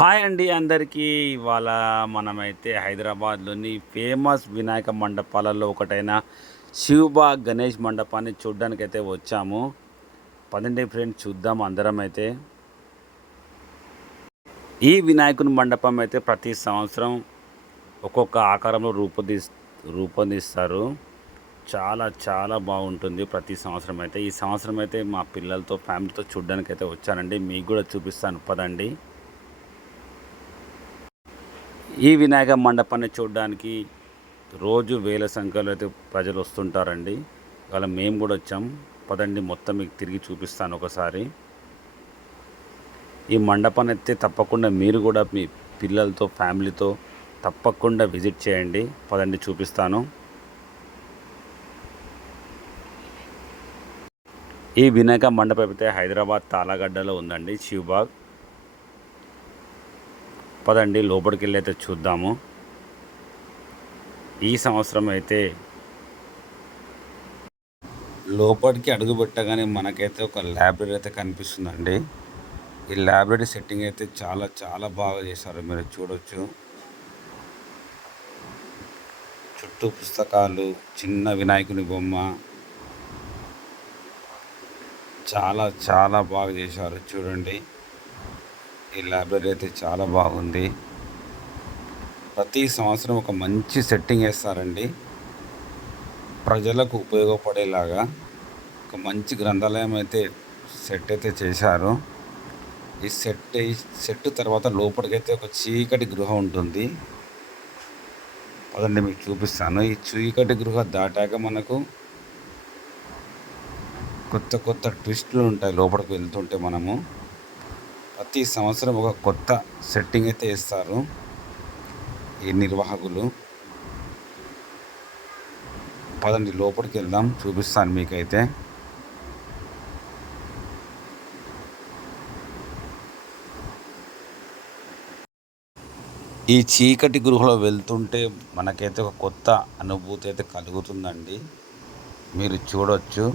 Hi అండి అందరికీ. ఇవాళ మనమైతే హైదరాబాద్‌లోని ఫేమస్ వినాయక మండపాలలో ఒకటైన శివబాగ్ గణేష్ మండపాన్ని చూడ్డానికైతే వచ్చాము. పదండి ఫ్రెండ్స్ చూద్దాం అందరమైతే. ఈ వినాయకుని మండపం అయితే ప్రతి సంవత్సరం ఒక్కొక్క ఆకారంలో రూపొందిస్తారు. చాలా చాలా బాగుంటుంది ప్రతి సంవత్సరం అయితే. ఈ సంవత్సరం అయితే మా పిల్లలతో, ఫ్యామిలీతో చూడ్డానికైతే వచ్చానండి. మీకు కూడా చూపిస్తాను పదండి. ఈ వినాయక మండపాన్ని చూడడానికి రోజు వేల సంఖ్యలో అయితే ప్రజలు వస్తుంటారండి. ఇవాళ మేము కూడా వచ్చాం. పదండి మొత్తం మీకు తిరిగి చూపిస్తాను ఒకసారి. ఈ మండపాన్ని అయితే తప్పకుండా మీరు కూడా మీ పిల్లలతో, ఫ్యామిలీతో తప్పకుండా విజిట్ చేయండి. పదండి చూపిస్తాను. ఈ వినాయక మండపం అయితే హైదరాబాద్ తాళగడ్డలో ఉందండి, శివబాగ్. పదండి లోపలికి వెళ్ళి అయితే చూద్దాము. ఈ సంవత్సరం అయితే లోపలికి అడుగు పెట్టగానే మనకైతే ఒక లైబ్రరీ అయితే కనిపిస్తుందండి. ఈ లైబ్రరీ సెట్టింగ్ అయితే చాలా చాలా బాగా చేశారు, మీరు చూడొచ్చు. చుట్టూ పుస్తకాలు, చిన్న వినాయకుని బొమ్మ, చాలా చాలా బాగా చేశారు చూడండి. ఈ లైబ్రరీ అయితే చాలా బాగుంది. ప్రతి సంవత్సరం ఒక మంచి సెట్టింగ్ వేస్తారండి. ప్రజలకు ఉపయోగపడేలాగా ఒక మంచి గ్రంథాలయం అయితే సెట్ అయితే చేశారు. ఈ సెట్ తర్వాత లోపలికైతే ఒక చీకటి గృహ ఉంటుంది. అదండి మీకు చూపిస్తాను. ఈ చీకటి గృహ దాటాక మనకు కొత్త కొత్త ట్విస్టులు ఉంటాయి లోపలికి వెళ్తుంటే. మనము ప్రతి సంవత్సరం ఒక కొత్త సెట్టింగ్ అయితే వేస్తారు ఈ నిర్వాహకులు. పదండి లోపలికి వెళ్దాం, చూపిస్తాను మీకైతే. ఈ చీకటి గృహలో వెళ్తుంటే మనకైతే ఒక కొత్త అనుభూతి అయితే కలుగుతుందండి, మీరు చూడవచ్చు.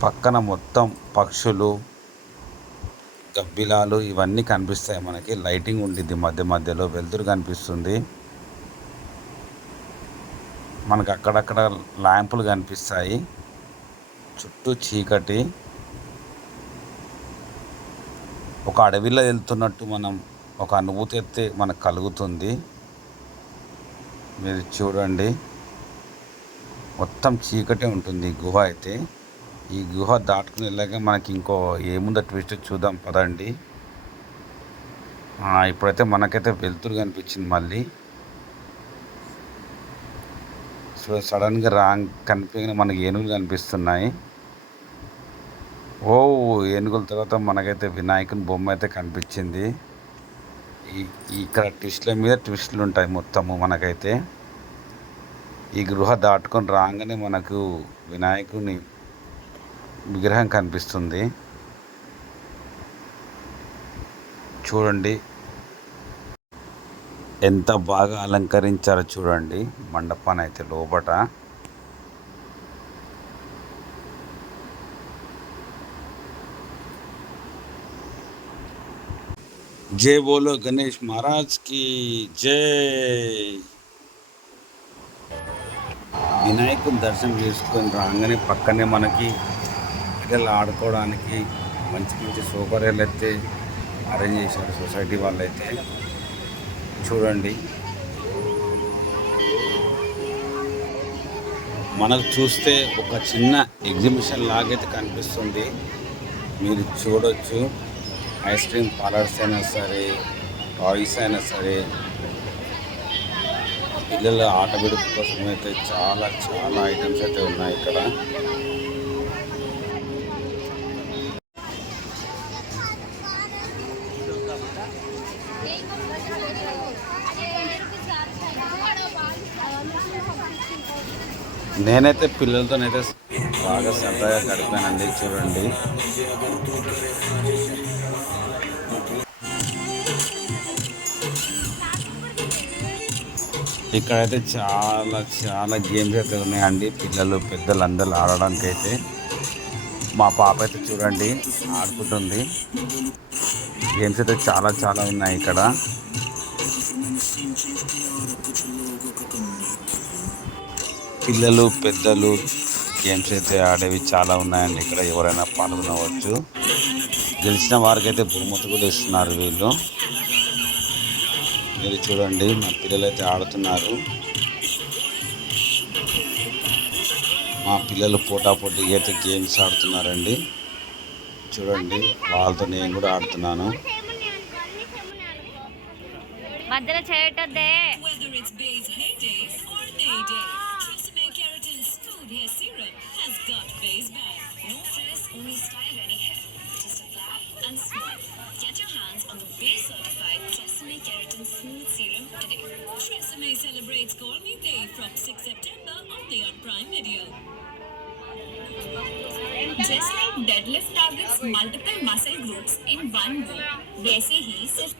పక్కన మొత్తం పక్షులు, గబ్బిలాలు ఇవన్నీ కనిపిస్తాయి మనకి. లైటింగ్ ఉండిద్ది, మధ్య మధ్యలో వెలుతురు కనిపిస్తుంది మనకు. అక్కడక్కడ ల్యాంపులు కనిపిస్తాయి. చుట్టూ చీకటి, ఒక అడవిలో వెళ్తున్నట్టు మనం ఒక అనుభూతి అయితే మనకు కలుగుతుంది, మీరు చూడండి. మొత్తం చీకటే ఉంటుంది ఈ గుహ అయితే. ఈ గుహ దాటుకుని వెళ్ళాక మనకి ఇంకో ఏముందో ట్విస్ట్ చూద్దాం పదండి. ఇప్పుడైతే మనకైతే వెలుతురు కనిపించింది మళ్ళీ. సో సడన్గా కనిపించిన మనకి ఏనుగులు కనిపిస్తున్నాయి. ఏనుగుల తర్వాత మనకైతే వినాయకుని బొమ్మ అయితే కనిపించింది. ఇక్కడ ట్విస్ట్ల మీద ట్విస్టులు ఉంటాయి మొత్తము మనకైతే. ఈ గృహ దాటుకొని రాగానే మనకు వినాయకుని విగ్రహం కనిపిస్తుంది చూడండి. ఎంత బాగా అలంకరించారో చూడండి మండపాన్ని అయితే లోపట. జై బోలో గణేష్ మహారాజ్ కి జై. వినాయకుని దర్శనం చేసుకొని రాగానే పక్కనే మనకి పిల్లలు ఆడుకోవడానికి మంచి మంచి సౌకర్యాలు అయితే అరేంజ్ చేశారు సొసైటీ వాళ్ళైతే. చూడండి, మనకు చూస్తే ఒక చిన్న ఎగ్జిబిషన్ లాగైతే కనిపిస్తుంది, మీరు చూడొచ్చు. ఐస్ క్రీమ్ పార్లర్స్ అయినా సరే, టాయ్స్ అయినా సరే, పిల్లల ఆట విడుపు కోసం అయితే చాలా చాలా ఐటమ్స్ అయితే ఉన్నాయి ఇక్కడ. నేనైతే పిల్లలతోనైతే బాగా సరదాగా గడిపానండి చూడండి. ఇక్కడైతే చాలా చాలా గేమ్స్ అయితే ఉన్నాయండి, పిల్లలు పెద్దలు అందరూ ఆడడానికి అయితే. మా పాప అయితే చూడండి ఆడుకుంటుంది. గేమ్స్ అయితే చాలా చాలా ఉన్నాయి ఇక్కడ. పిల్లలు పెద్దలు గేమ్స్ అయితే ఆడేవి చాలా ఉన్నాయండి ఇక్కడ. ఎవరైనా పాల్గొనవచ్చు. గెలిచిన వారికి అయితే బహుమతి కూడా ఇస్తున్నారు వీళ్ళు. మీరు చూడండి మా పిల్లలు అయితే ఆడుతున్నారు. మా పిల్లలు పోటాపోటీగా అయితే గేమ్స్ ఆడుతున్నారండి. చూడండి వాళ్ళతో నేను కూడా ఆడుతున్నాను. మధ్యలో చేయటద్దే. Get your hands on the base certified Tresemme Keratin Smooth Serum today. Tresemme celebrates Gourmet Day from 6 September only on Prime Video. Just like deadlift targets multiple muscle groups in one go, वैसे ही सिर्फ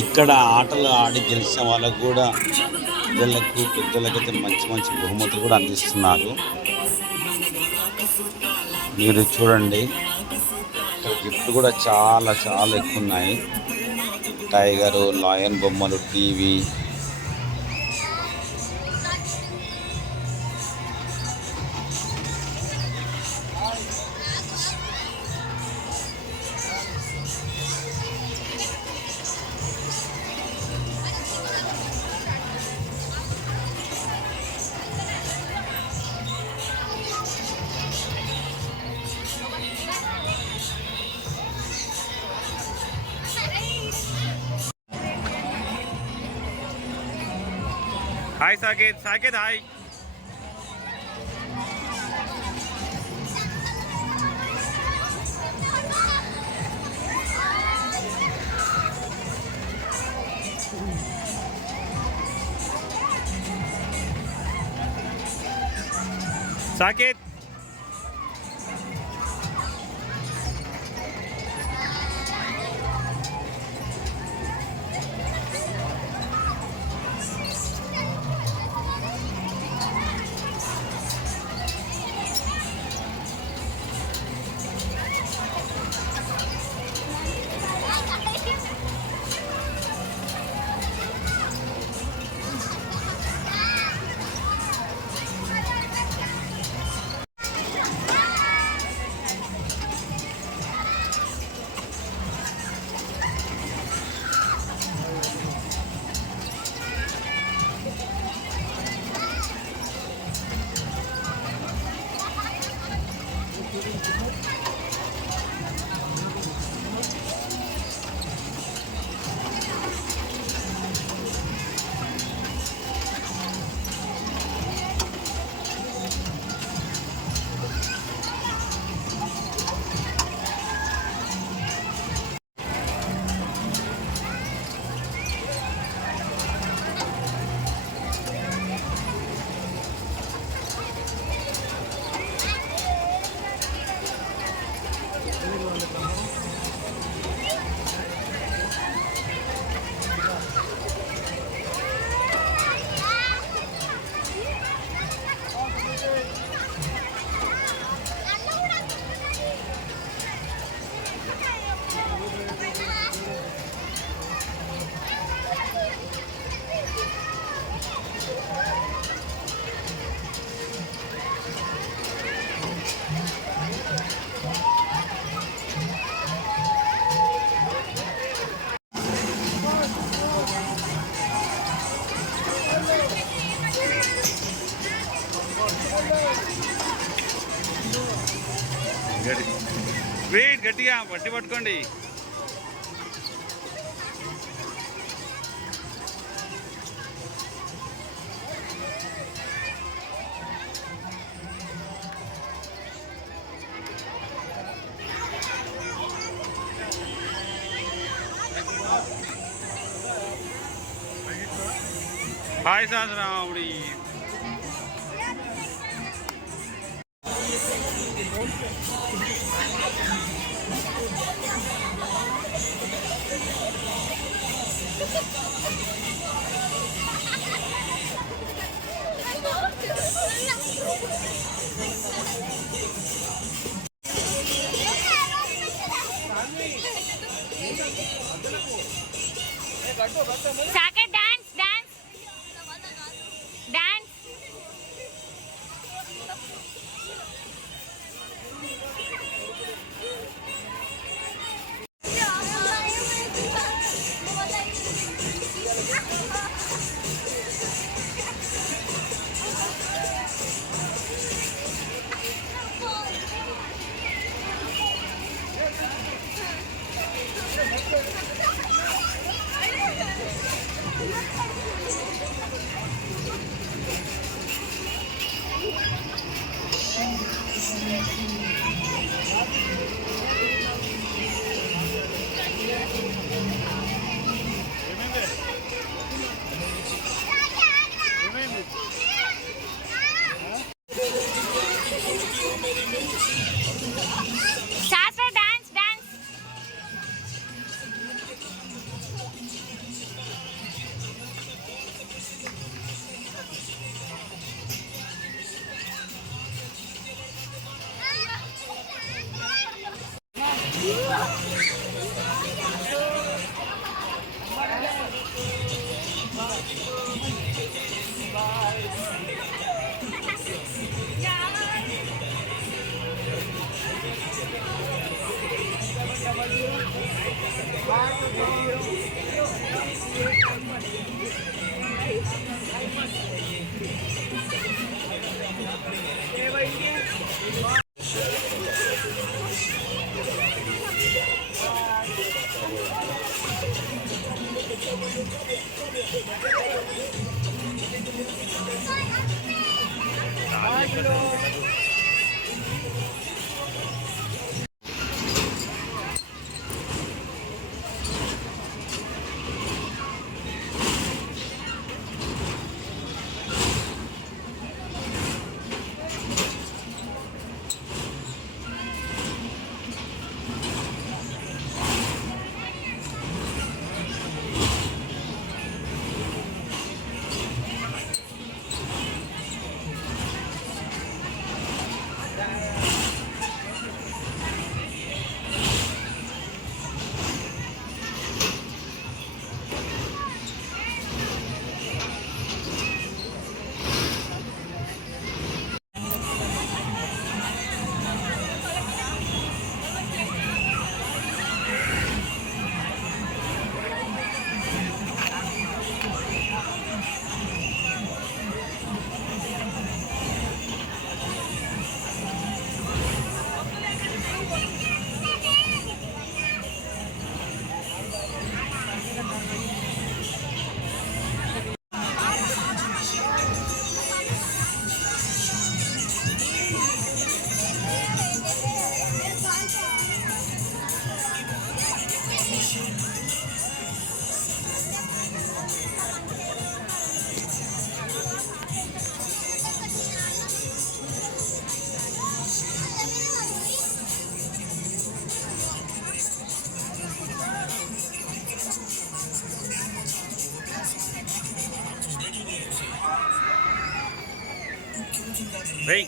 ఇక్కడ ఆటలు ఆడి గెలిచిన వాళ్ళకు కూడా పిల్లలకు పెద్దలకైతే మంచి మంచి బహుమతులు కూడా అందిస్తున్నారు. మీరు చూడండి ఇక్కడ గిఫ్ట్లు కూడా చాలా చాలా ఎక్కువ ఉన్నాయి. టైగరు, లయన్ బొమ్మలు, TV. Hi Saketh. Saketh hi. Saketh wait గట్టిగా పట్టి పట్టుకోండి. హాయ్ సహస్రాముడి. Saketh dance dance dance. Shashwat dance dance. Hey.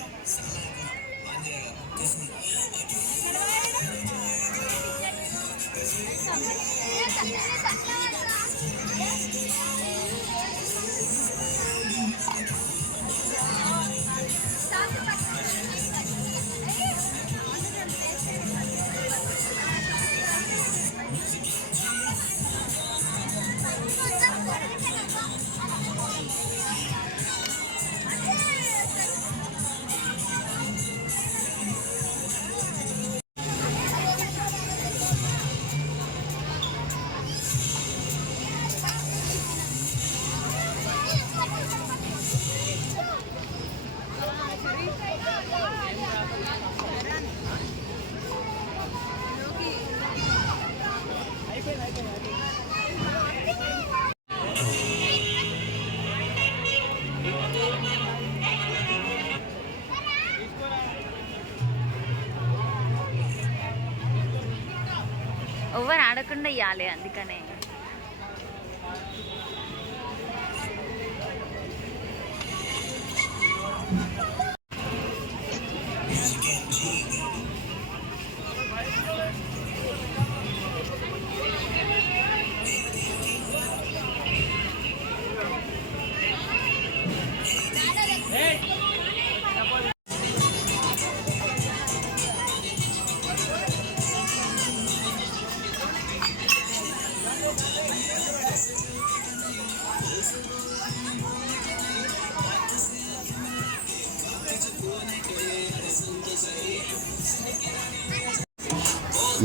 ఎవరు ఆడకుండా ఇవ్వాలి అందుకనే.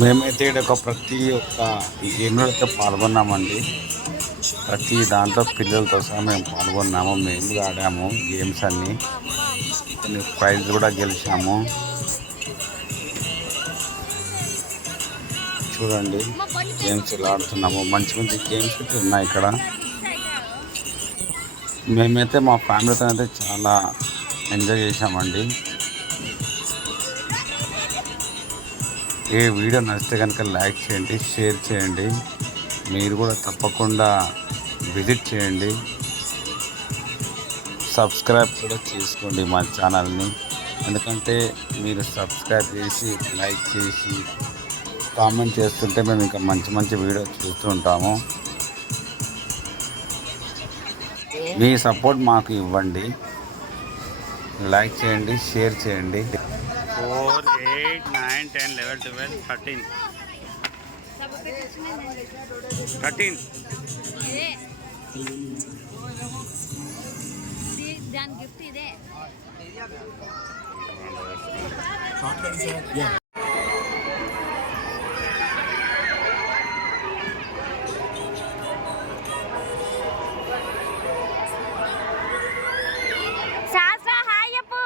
మేమైతే ఇక్కడ ప్రతి ఒక్క గేమ్లో అయితే పాల్గొన్నామండి. ప్రతి దాంట్లో పిల్లలతో సహా మేము పాల్గొన్నాము. మేము కూడా ఆడాము గేమ్స్ అన్నీ. కొన్ని ప్రైజ్ కూడా గెలిచాము. చూడండి గేమ్స్ ఎలా ఆడుతున్నాము. మంచి మంచి గేమ్స్ అయితే ఉన్నాయి ఇక్కడ. మేమైతే మా ఫ్యామిలీతో అయితే చాలా ఎంజాయ్ చేసామండి. ఈ వీడియో నచ్చితే కనుక లైక్ చేయండి, షేర్ చేయండి. మీరు కూడా తప్పకుండా విజిట్ చేయండి. సబ్స్క్రైబ్ కూడా చేసుకోండి మా ఛానల్ని. ఎందుకంటే మీరు సబ్స్క్రైబ్ చేసి లైక్ చేసి కామెంట్ చేస్తుంటే మేము ఇంకా మంచి మంచి వీడియో చూస్తూ ఉంటాము. మీ సపోర్ట్ మాకు ఇవ్వండి. లైక్ చేయండి, షేర్ చేయండి. 4, 8, 9, 10, 11, 12, 13. 13. దాని గిఫ్ట్ ఇదే. శాస్త్ర హాయ్ చెప్పు.